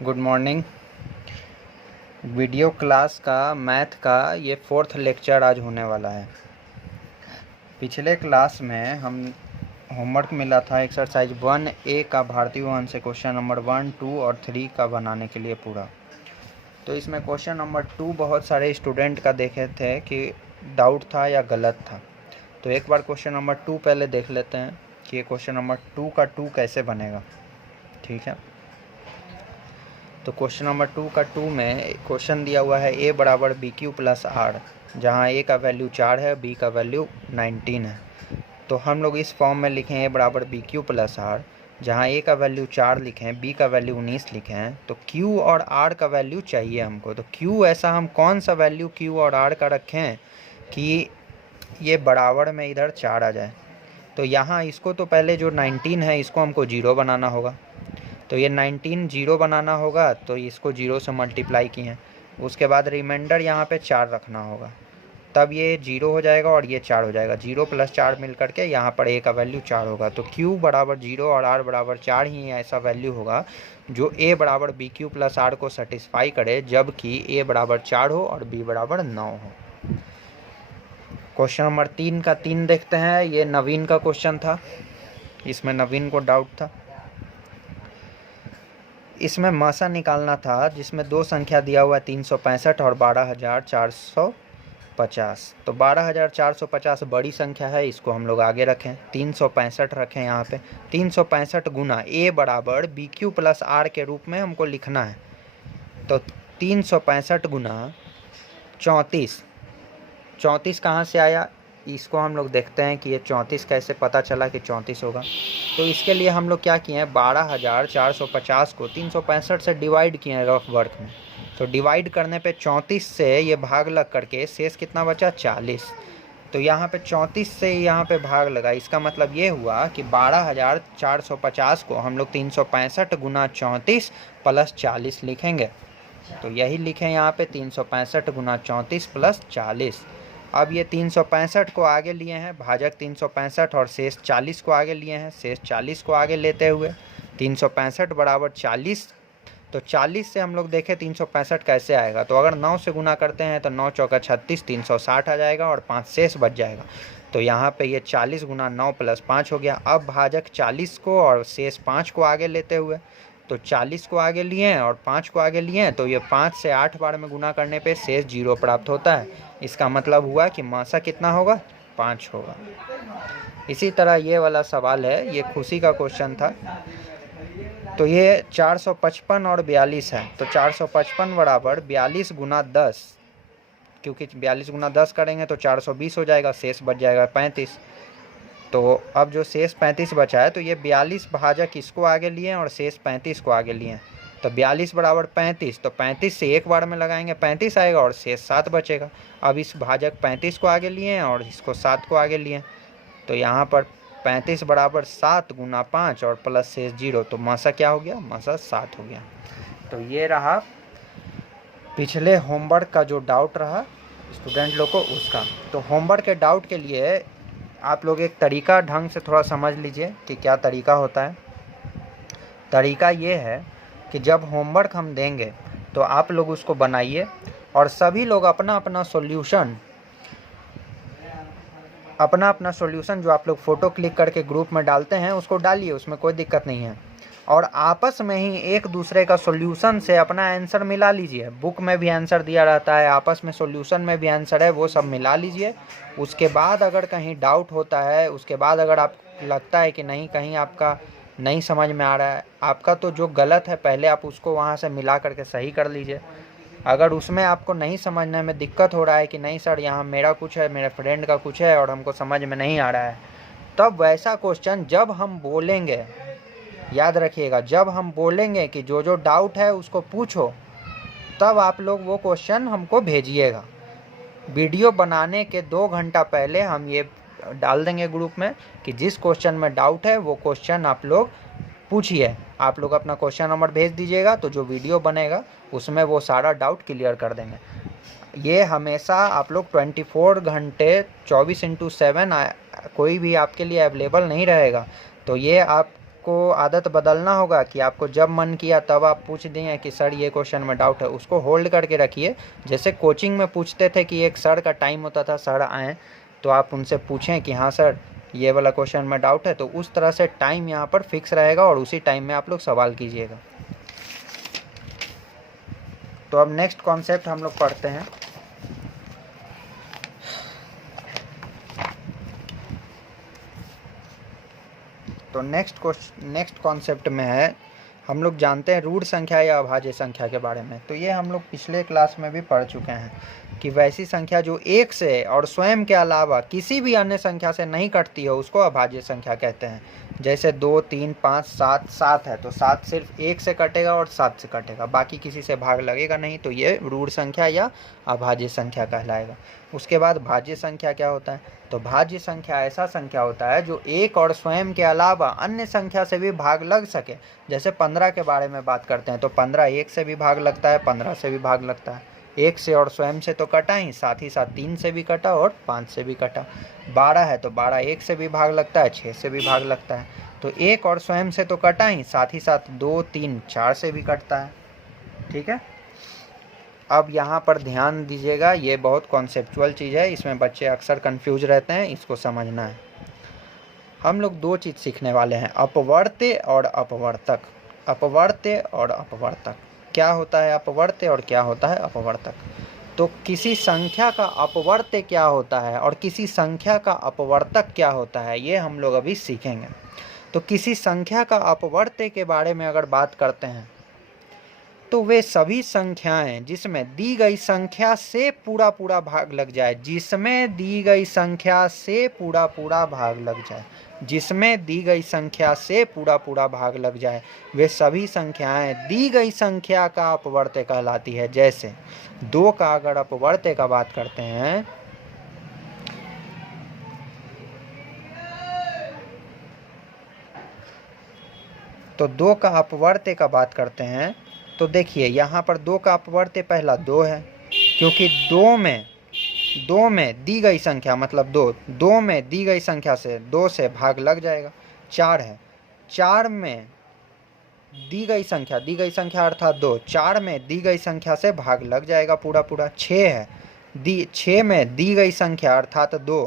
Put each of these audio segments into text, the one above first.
Good morning. Video class का math का ये 4th लेक्चर आज होने वाला है। पिछले क्लास में हम होमवर्क मिला था एक्सरसाइज 1A का भारतीय वहन से क्वेश्चन नंबर 1, 2 और 3 का बनाने के लिए पूरा। तो इसमें क्वेश्चन नंबर 2 बहुत सारे स्टूडेंट का देखे थे कि डाउट था या गलत था। तो एक बार क्वेश्चन नंबर 2 पहले देख लेते हैं कि ये क्वेश्चन नंबर 2 का 2 कैसे बनेगा। ठीक है, तो क्वेश्चन नंबर 2 का 2 में क्वेश्चन दिया हुआ है a बराबर बी क्यू प्लस आर, जहाँ a का वैल्यू 4 है, b का वैल्यू 19 है। तो हम लोग इस फॉर्म में लिखें a बराबर बी क्यू प्लस आर, जहाँ a का वैल्यू 4 लिखें, b का वैल्यू 19 लिखें। तो q और r का वैल्यू चाहिए हमको। तो q ऐसा हम कौन सा वैल्यू q और r का रखें कि ये बराबर में इधर 4 आ जाए। तो यहाँ इसको तो पहले जो 19 है इसको हमको 0 बनाना होगा। तो ये 19 0 बनाना होगा, तो इसको 0 से मल्टीप्लाई किए। उसके बाद रिमाइंडर यहाँ पे 4 रखना होगा, तब ये 0 हो जाएगा और ये 4 हो जाएगा। 0 + 4 मिल करके यहाँ पर a का वैल्यू 4 होगा। तो q बराबर 0 और r बराबर 4 ही ऐसा वैल्यू होगा जो a बराबर बी क्यू प्लस आर को सेटिस्फाई करे, जबकि a बराबर 4 हो और b बराबर 9 हो। क्वेश्चन नंबर 3 का 3 देखते हैं। ये नवीन का क्वेश्चन था, इसमें नवीन को डाउट था। इसमें मासा निकालना था जिसमें दो संख्या दिया हुआ है 365 और 12,450। तो 12,450 बड़ी संख्या है, इसको हम लोग आगे रखें, 365 रखें यहाँ पे। 365 गुना a बराबर बी क्यू प्लस आर के रूप में हमको लिखना है। तो 365 गुना 34, 34 कहाँ से आया इसको हम लोग देखते हैं कि ये 34 कैसे पता चला कि 34 होगा। तो इसके लिए हम लोग क्या किए हैं, 12,450 को 365 से डिवाइड किए हैं रफ वर्क में। तो डिवाइड करने पे 34 से ये भाग लग करके शेष कितना बचा, 40। तो यहाँ पे 34 से यहाँ पे भाग लगा, इसका मतलब ये हुआ कि 12,450 को हम लोग 365 गुना 34 प्लस 40 लिखेंगे। तो यही लिखें यहाँ पे, 365 गुना 34 प्लस 40। अब ये 365 को आगे लिए हैं, भाजक 365 और शेष 40 को आगे लिए हैं। शेष 40 को आगे लेते हुए 365 बराबर 40। तो 40 से हम लोग देखें 365 कैसे आएगा। तो अगर 9 से गुना करते हैं तो 9 चौका 36, 360 आ जाएगा और 5 शेष बच जाएगा। तो यहाँ पे ये 40 गुना 9 प्लस 5 हो गया। अब भाजक 40 को और शेष 5 को आगे लेते हुए, तो 40 को आगे लिए हैं और 5 को आगे लिए हैं। तो ये 5 से 8 बार में गुना करने पे शेष 0 प्राप्त होता है। इसका मतलब हुआ कि मासा कितना होगा, 5 होगा। इसी तरह ये वाला सवाल है, ये खुशी का क्वेश्चन था। तो ये 455 और 42 है। तो 455 बराबर 42 गुना 10, क्योंकि 42 गुना 10 करेंगे तो 420 हो जाएगा, शेष बच जाएगा 35। तो अब जो शेष 35 बचा है, तो ये 42 भाजक इसको आगे लिए और शेष 35 को आगे लिए। तो 42 बराबर 35, तो 35 से एक बार में लगाएंगे 35 आएगा और शेष 7 बचेगा। अब इस भाजक 35 को आगे लिए हैं और इसको 7 को आगे लिए। तो यहाँ पर 35 बराबर 7 गुना 5 और प्लस शेष 0। तो मासा क्या हो गया, मासा 7 हो गया। तो ये रहा पिछले होमवर्क का जो डाउट रहा स्टूडेंट लोग को, उसका। तो होमवर्क के डाउट के लिए आप लोग एक तरीका ढंग से थोड़ा समझ लीजिए कि क्या तरीका होता है। तरीका ये है कि जब होमवर्क हम देंगे तो आप लोग उसको बनाइए और सभी लोग अपना अपना सॉल्यूशन जो आप लोग फ़ोटो क्लिक करके ग्रुप में डालते हैं उसको डालिए, उसमें कोई दिक्कत नहीं है। और आपस में ही एक दूसरे का सॉल्यूशन से अपना आंसर मिला लीजिए। बुक में भी आंसर दिया रहता है, आपस में सॉल्यूशन में भी आंसर है, वो सब मिला लीजिए। उसके बाद अगर कहीं डाउट होता है, उसके बाद अगर आप लगता है कि नहीं कहीं आपका नहीं समझ में आ रहा है, आपका तो जो गलत है पहले आप उसको वहाँ से मिला करके सही कर लीजिए। अगर उसमें आपको नहीं समझने में दिक्कत हो रहा है कि नहीं सर यहाँ मेरा कुछ है, मेरे फ्रेंड का कुछ है और हमको समझ में नहीं आ रहा है, तब वैसा क्वेश्चन जब हम बोलेंगे, याद रखिएगा, जब हम बोलेंगे कि जो जो डाउट है उसको पूछो, तब आप लोग वो क्वेश्चन हमको भेजिएगा। वीडियो बनाने के 2 घंटा पहले हम ये डाल देंगे ग्रुप में कि जिस क्वेश्चन में डाउट है वो क्वेश्चन आप लोग पूछिए। आप लोग अपना क्वेश्चन नंबर भेज दीजिएगा, तो जो वीडियो बनेगा उसमें वो सारा डाउट क्लियर कर देंगे। ये हमेशा आप लोग 24 घंटे 24/7 कोई भी आपके लिए अवेलेबल नहीं रहेगा। तो ये आपको आपको आदत बदलना होगा कि आपको जब मन किया तब आप पूछ दिए कि सर ये क्वेश्चन में डाउट है, उसको होल्ड करके रखिए। जैसे कोचिंग में पूछते थे कि एक सर का टाइम होता था, सर आएँ तो आप उनसे पूछें कि हाँ सर ये वाला क्वेश्चन में डाउट है, तो उस तरह से टाइम यहाँ पर फिक्स रहेगा और उसी टाइम में आप लोग सवाल कीजिएगा। तो अब नेक्स्ट कॉन्सेप्ट हम लोग पढ़ते हैं। तो नेक्स्ट कॉन्सेप्ट में है, हम लोग जानते हैं रूढ़ संख्या या अभाज्य संख्या के बारे में। तो ये हम लोग पिछले क्लास में भी पढ़ चुके हैं कि वैसी संख्या जो एक से और स्वयं के अलावा किसी भी अन्य संख्या से नहीं कटती हो उसको अभाज्य संख्या कहते हैं। जैसे 2, 3, 5, 7, 7 है तो 7 सिर्फ एक से कटेगा और 7 से कटेगा, बाकी किसी से भाग लगेगा नहीं, तो ये रूढ़ संख्या या अभाज्य संख्या कहलाएगा। उसके बाद भाज्य संख्या क्या होता है? तो भाज्य संख्या ऐसा संख्या होता है जो एक और स्वयं के अलावा अन्य संख्या से भी भाग लग सके। जैसे 15 के बारे में बात करते हैं तो 15 एक से भी भाग लगता है, 15 से भी भाग लगता है, एक से और स्वयं से तो कटा ही साथ 3 से भी कटा और 5 से भी कटा। 12 है तो 12 एक से भी भाग लगता है, 6 से भी भाग लगता है, तो एक और स्वयं से तो कटा ही साथ 2, 3, 4 से भी कटता है। ठीक है, अब यहाँ पर ध्यान दीजिएगा, ये बहुत कॉन्सेप्चुअल चीज़ है, इसमें बच्चे अक्सर कंफ्यूज रहते हैं, इसको समझना है। हम लोग दो चीज़ सीखने वाले हैं, अपवर्त्य और अपवर्तक। अपवर्त्य और अपवर्तक क्या होता है? अपवर्त्य और क्या होता है अपवर्तक? तो किसी संख्या का अपवर्त्य क्या होता है और किसी संख्या का अपवर्तक क्या होता है, ये हम लोग अभी सीखेंगे। तो किसी संख्या का अपवर्त्य के बारे में अगर बात करते हैं तो वे सभी संख्याएं जिसमें दी गई संख्या से पूरा भाग लग जाए, जिसमें दी गई संख्या से पूरा भाग लग जाए, जिसमें दी गई संख्या से पूरा भाग लग जाए, वे सभी संख्याएं दी गई संख्या का अपवर्त्य कहलाती है। जैसे 2 का अगर अपवर्त्य का बात करते हैं तो 2 का अपवर्त्य का बात करते हैं तो देखिए यहाँ पर 2 का अपवर्त्य पहला 2 है, क्योंकि 2 में दी गई संख्या मतलब 2 में दी गई संख्या से 2 से भाग लग जाएगा। 4 है, 4 में दी गई संख्या अर्थात 2, 4 में दी गई संख्या से भाग लग जाएगा पूरा। 6 है, 6 में दी गई संख्या अर्थात 2,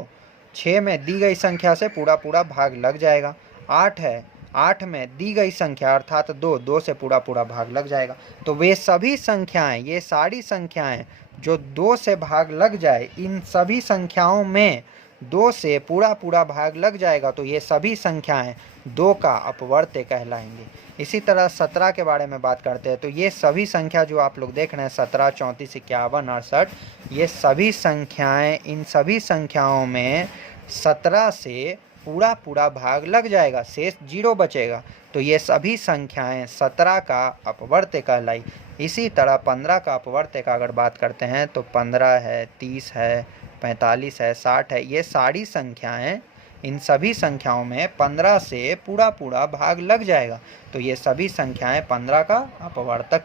6 में दी गई संख्या से पूरा भाग लग जाएगा। 8 है, 8 में दी गई संख्या अर्थात 2 से पूरा भाग लग जाएगा। तो वे सभी संख्याएं, ये सारी संख्याएं जो 2 से भाग लग जाए, इन सभी संख्याओं में 2 से पूरा भाग लग जाएगा, तो ये सभी संख्याएं 2 का अपवर्त्य कहलाएंगे। इसी तरह 17 के बारे में बात करते हैं तो ये सभी संख्या जो आप लोग देख रहे हैं 17, 34, 51, 68, ये सभी संख्याएं, इन सभी संख्याओं में 17 से पूरा भाग लग जाएगा, शेष 0 बचेगा, तो ये सभी संख्याएं 17 का अपवर्त्य कहलाई। इसी तरह 15 का अपवर्त्य का अगर बात करते हैं तो 15 है, 30 है, 45 है, 60 है, ये सारी संख्याएं, इन सभी संख्याओं में 15 से पूरा भाग लग जाएगा, तो ये सभी संख्याएं 15 का अपवर्त्य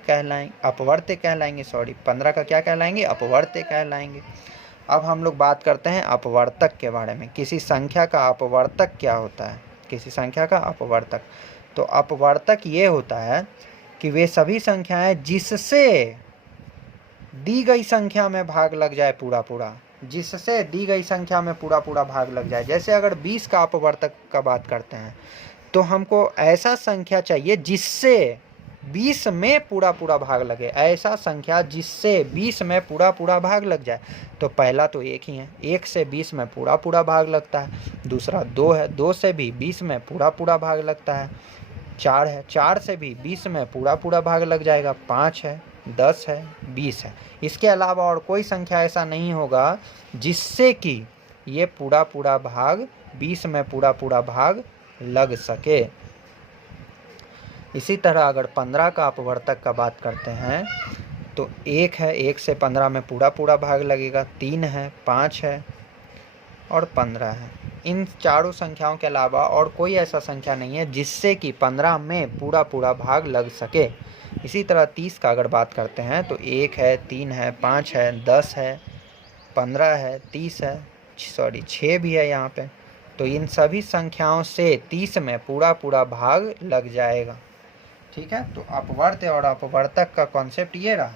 कहलाएंगे। 15 का क्या कहलाएंगे? अपवर्त्य कहलाएंगे। अब हम लोग बात करते हैं अपवर्तक के बारे में। किसी संख्या का अपवर्तक क्या होता है? किसी संख्या का अपवर्तक, तो अपवर्तक ये होता है कि वे सभी संख्याएं जिससे दी गई संख्या में भाग लग जाए पूरा, जिससे दी गई संख्या में पूरा भाग लग जाए। जैसे अगर 20 का अपवर्तक का बात करते हैं तो हमको ऐसा संख्या चाहिए जिससे 20 में पूरा भाग लगे, ऐसा संख्या जिससे 20 में पूरा भाग लग जाए। तो पहला तो 1 ही है, 1 से 20 में पूरा भाग लगता है। दूसरा 2 है, 2 से भी 20 में पूरा भाग लगता है। 4 है, 4 से भी 20 में पूरा भाग लग जाएगा। 5 है, 10 है, 20 है। इसके अलावा और कोई संख्या ऐसा नहीं होगा जिससे कि ये पूरा भाग 20 में पूरा भाग लग सके। इसी तरह अगर 15 का अपवर्तक का बात करते हैं तो 1 है, 1 से 15 में पूरा भाग लगेगा। 3 है, 5 है और 15 है। इन चारों संख्याओं के अलावा और कोई ऐसा संख्या नहीं है जिससे कि 15 में पूरा भाग लग सके। इसी तरह 30 का अगर बात करते हैं तो 1 है, 3 है, 5 है, 10 है, 15 है, 30 है, 6 भी है यहाँ पे, तो इन सभी संख्याओं से 30 में पूरा पूरा भाग लग जाएगा। ठीक है, तो अपवर्त्य और अपवर्तक का कॉन्सेप्ट ये रहा।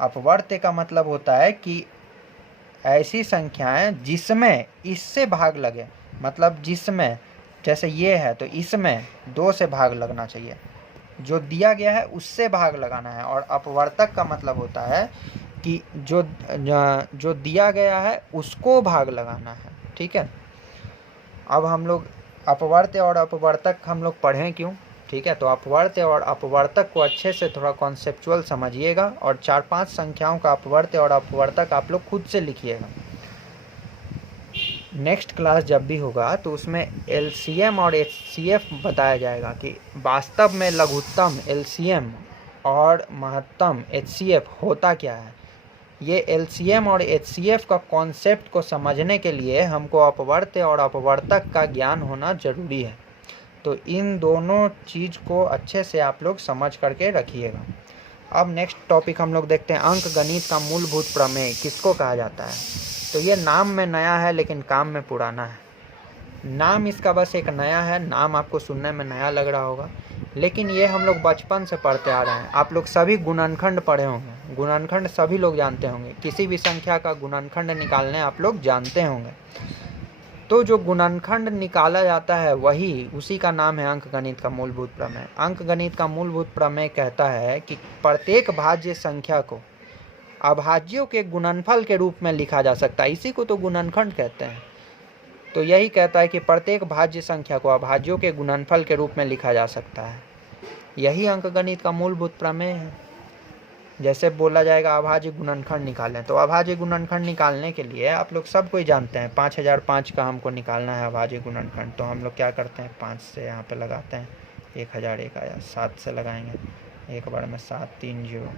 अपवर्त्य का मतलब होता है कि ऐसी संख्याएं जिसमें इससे भाग लगे, मतलब जिसमें जैसे ये है तो इसमें 2 से भाग लगना चाहिए, जो दिया गया है उससे भाग लगाना है। और अपवर्तक का मतलब होता है कि जो दिया गया है उसको भाग लगाना है। ठीक है, अब हम लोग अपवर्त्य और अपवर्तक हम लोग पढ़ें क्यों। ठीक है, तो अपवर्त्य और अपवर्तक को अच्छे से थोड़ा कॉन्सेप्चुअल समझिएगा और 4-5 संख्याओं का अपवर्त्य और अपवर्तक आप लोग खुद से लिखिएगा। नेक्स्ट क्लास जब भी होगा तो उसमें LCM और HCF बताया जाएगा कि वास्तव में लघुत्तम LCM और महत्तम HCF होता क्या है। ये LCM और HCF का कॉन्सेप्ट को समझने के लिए हमको अपवर्त्य और अपवर्तक का ज्ञान होना जरूरी है। तो इन दोनों चीज़ को अच्छे से आप लोग समझ करके रखिएगा। अब नेक्स्ट टॉपिक हम लोग देखते हैं, अंक गणित का मूलभूत प्रमेय किसको कहा जाता है। तो ये नाम में नया है लेकिन काम में पुराना है। नाम इसका बस एक नया है, नाम आपको सुनने में नया लग रहा होगा, लेकिन ये हम लोग बचपन से पढ़ते आ रहे हैं। आप लोग सभी गुणनखंड पढ़े होंगे, गुणनखंड सभी लोग जानते होंगे, किसी भी संख्या का गुणनखंड निकालने आप लोग जानते होंगे। तो जो गुणनखंड निकाला जाता है वही उसी का नाम है अंकगणित का मूलभूत प्रमेय। अंकगणित का मूलभूत प्रमेय कहता है कि प्रत्येक भाज्य संख्या को अभाज्यों के गुणनफल के रूप में लिखा जा सकता है, इसी को तो गुणनखंड कहते हैं। तो यही कहता है कि प्रत्येक भाज्य संख्या को अभाज्यों के गुणनफल के रूप में लिखा जा सकता है। यही अंकगणित का मूलभूत प्रमेय है। जैसे बोला जाएगा अभाज्य गुणनखंड निकालें, तो अभाज्य गुणनखंड निकालने के लिए आप लोग सब कोई जानते हैं 5005 का हमको निकालना है अभाज्य गुणनखंड। तो हम लोग क्या करते हैं, 5 से यहाँ पे लगाते हैं, 1001 आया, 7 से लगाएंगे, एक बार में 7 3 0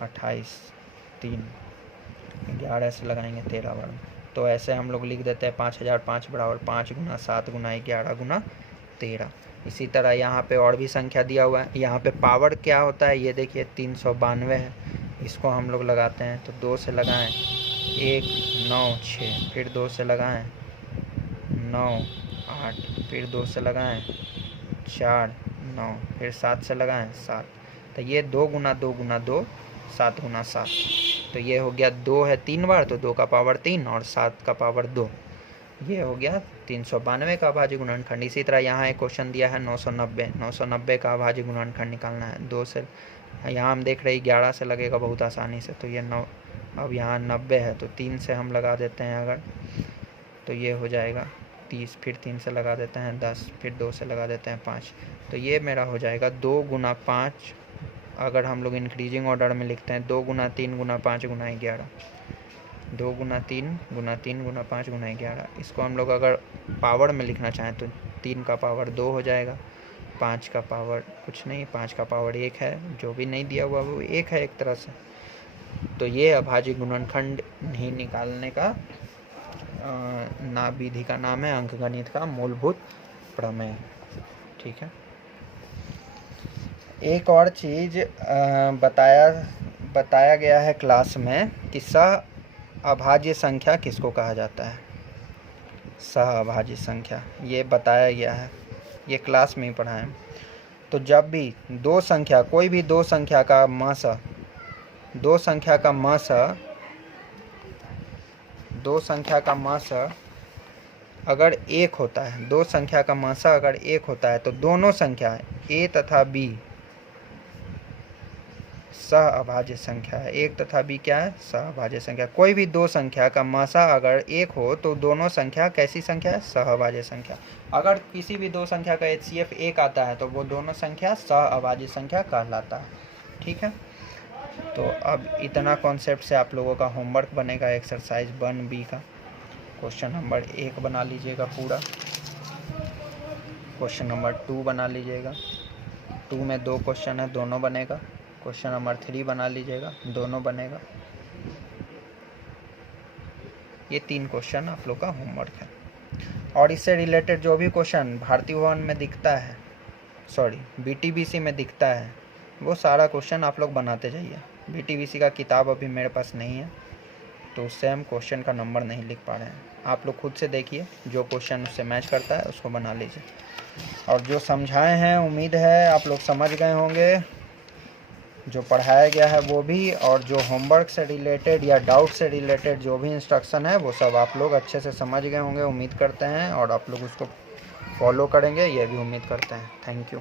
28 3, 11 से लगाएंगे 13 बार में। तो ऐसे हम लोग लिख देते हैं 5005 बराबर 5 गुना 7 गुना 11 गुना 13। इसी तरह यहाँ पे और भी संख्या दिया हुआ है। यहाँ पे पावर क्या होता है ये देखिए 392 है, इसको हम लोग लगाते हैं। तो 2 से लगाएं 1 9 6, फिर 2 से लगाएं 9 8, फिर 2 से लगाएं 4 9, फिर 7 से लगाएं 7। तो ये 2 गुना 2 गुना 2 7 गुना 7। तो ये हो गया 2 है 3 बार, तो 2 का पावर 3 और 7 का पावर 2। ये हो गया 392 का अभाज्य गुणनखंड। इसी तरह यहाँ एक क्वेश्चन दिया है 990 का अभाज्य गुणनखंड निकालना है। 2 से यहाँ हम देख रहे हैं 11 से लगेगा बहुत आसानी से। तो ये 9, अब यहाँ 90 है तो 3 से हम लगा देते हैं अगर, तो ये हो जाएगा 30, फिर 3 से लगा देते हैं 10, फिर 2 से लगा देते हैं 5। तो ये मेरा हो जाएगा 2 गुना 5, अगर हम लोग इंक्रीजिंग ऑर्डर में लिखते हैं 2 गुना 3 गुना 5 गुना 11, 2 गुना 3 गुना 3 गुना 5 गुना 11। इसको हम लोग अगर पावर में लिखना चाहें तो 3 का पावर 2 हो जाएगा, 5 का पावर कुछ नहीं, 5 का पावर 1 है, जो भी नहीं दिया हुआ वो 1 है एक तरह से। तो ये अभाज्य गुणनखंड नहीं निकालने का ना विधि का नाम है अंकगणित का मूलभूत प्रमेय। ठीक है, एक और चीज़ बताया गया है क्लास में कि सह अभाज्य संख्या किसको कहा जाता है। सह अभाज्य संख्या ये बताया गया है, ये क्लास में ही पढ़ा है। तो जब भी दो संख्या, कोई भी दो संख्या का मसह, दो संख्या का मसह अगर एक होता है, दो संख्या का मसह अगर एक होता है तो दोनों संख्या a तथा b सह अभाज्य संख्या है। एक तथा b क्या है, सह अभाज्य संख्या। कोई भी दो संख्या का मसह अगर एक हो तो दोनों संख्या कैसी संख्या है, सह अभाज्य संख्या। अगर किसी भी दो संख्या का HCF एक आता है तो वो दोनों संख्या सह अभाज्य संख्या कहलाता है। ठीक है, तो अब इतना कॉन्सेप्ट से आप लोगों का होमवर्क बनेगा एक्सरसाइज 1B का। क्वेश्चन नंबर 1 बना लीजिएगा पूरा, क्वेश्चन नंबर 2 बना लीजिएगा, 2 में 2 क्वेश्चन है दोनों बनेगा। क्वेश्चन नंबर 3 बना लीजिएगा, दोनों बनेगा। ये 3 क्वेश्चन आप लोग का होमवर्क है। और इससे रिलेटेड जो भी क्वेश्चन भारतीय भवन में दिखता है, सॉरी BTBC में दिखता है, वो सारा क्वेश्चन आप लोग बनाते जाइए। BTBC का किताब अभी मेरे पास नहीं है, तो उससे हम क्वेश्चन का नंबर नहीं लिख पा रहे हैं। आप लोग खुद से देखिए, जो क्वेश्चन उससे मैच करता है उसको बना लीजिए। और जो समझाए हैं उम्मीद है आप लोग समझ गए होंगे, जो पढ़ाया गया है वो भी, और जो होमवर्क से रिलेटेड या डाउट से रिलेटेड जो भी इंस्ट्रक्शन है वो सब आप लोग अच्छे से समझ गए होंगे उम्मीद करते हैं, और आप लोग उसको फॉलो करेंगे ये भी उम्मीद करते हैं। Thank you.